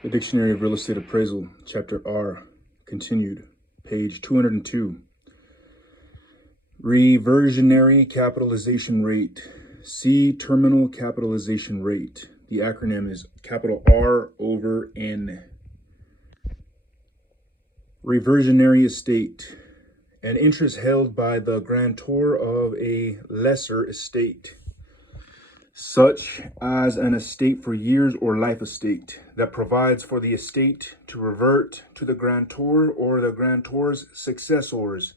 The Dictionary of Real Estate Appraisal, Chapter R, continued, page 202. Reversionary Capitalization Rate. C, Terminal Capitalization Rate. The acronym is capital R over N. Reversionary estate. An interest held by the grantor of a lesser estate, such as an estate for years or life estate, that provides for the estate to revert to the grantor or the grantor's successors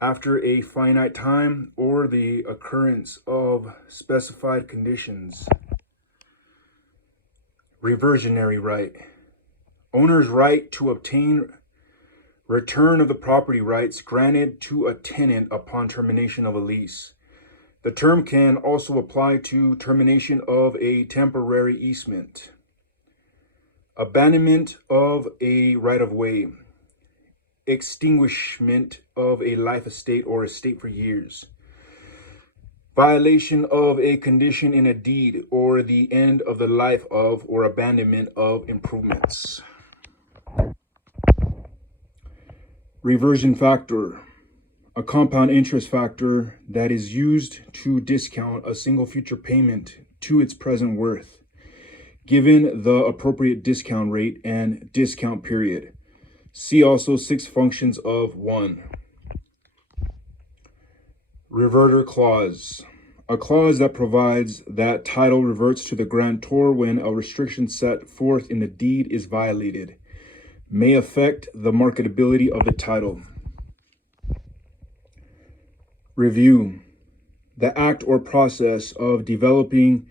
after a finite time or the occurrence of specified conditions. Reversionary right. Owner's right to obtain return of the property rights granted to a tenant upon termination of a lease. The term can also apply to termination of a temporary easement, abandonment of a right-of-way, extinguishment of a life estate or estate for years, violation of a condition in a deed, or the end of the life of or abandonment of improvements. Reversion factor. A compound interest factor that is used to discount a single future payment to its present worth, given the appropriate discount rate and discount period. See also 6 functions of 1. Reverter clause. A clause that provides that title reverts to the grantor when a restriction set forth in the deed is violated, may affect the marketability of the title. Review. The act or process of developing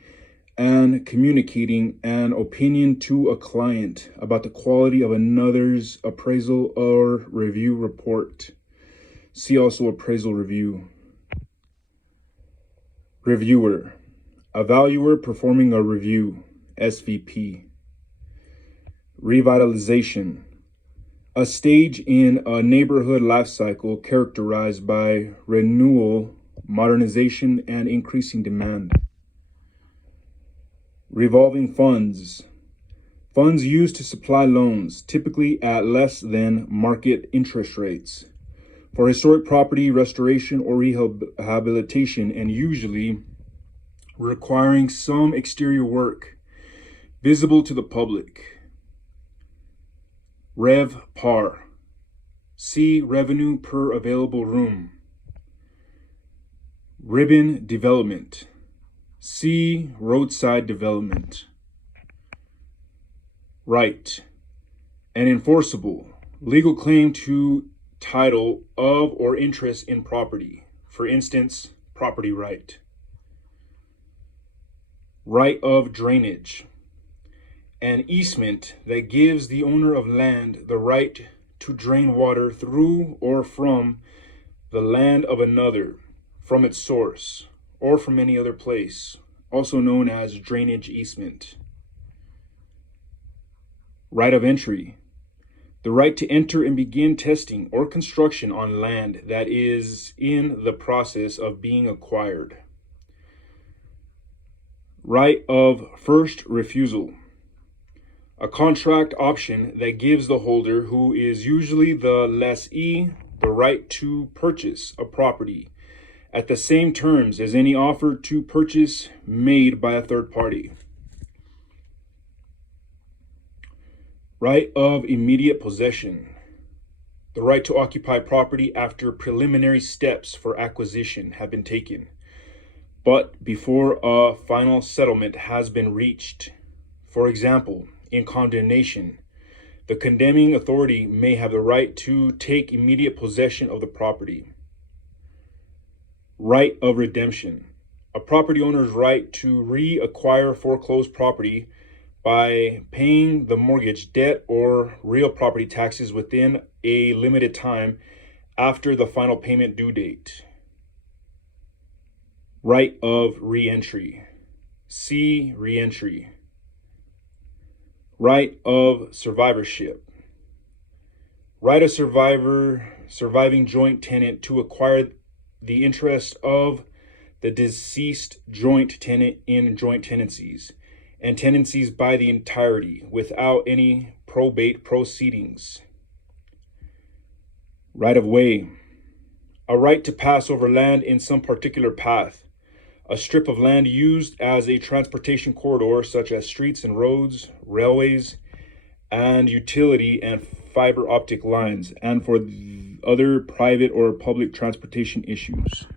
and communicating an opinion to a client about the quality of another's appraisal or review report. See also appraisal review. Reviewer. A valuer performing a review, SVP. Revitalization. A stage in a neighborhood life cycle characterized by renewal, modernization, and increasing demand. Revolving funds. Funds used to supply loans, typically at less than market interest rates, for historic property restoration or rehabilitation, and usually requiring some exterior work visible to the public. Rev par. See revenue per available room. Ribbon development. See roadside development. Right. An enforceable legal claim to title of or interest in property. For instance, property right. Right of drainage. An easement that gives the owner of land the right to drain water through or from the land of another, from its source, or from any other place, also known as drainage easement. Right of entry. The right to enter and begin testing or construction on land that is in the process of being acquired. Right of first refusal. A contract option that gives the holder, who is usually the lessee, the right to purchase a property at the same terms as any offer to purchase made by a third party. Right of immediate possession. The right to occupy property after preliminary steps for acquisition have been taken, but before a final settlement has been reached. For example, in condemnation, the condemning authority may have the right to take immediate possession of the property. Right of redemption. A property owner's right to reacquire foreclosed property by paying the mortgage debt or real property taxes within a limited time after the final payment due date. Right of reentry. See reentry. Right of survivorship. Right of surviving joint tenant to acquire the interest of the deceased joint tenant in joint tenancies and tenancies by the entirety without any probate proceedings. Right of way. A right to pass over land in some particular path. A strip of land used as a transportation corridor, such as streets and roads, railways, and utility and fiber optic lines, and for other private or public transportation issues.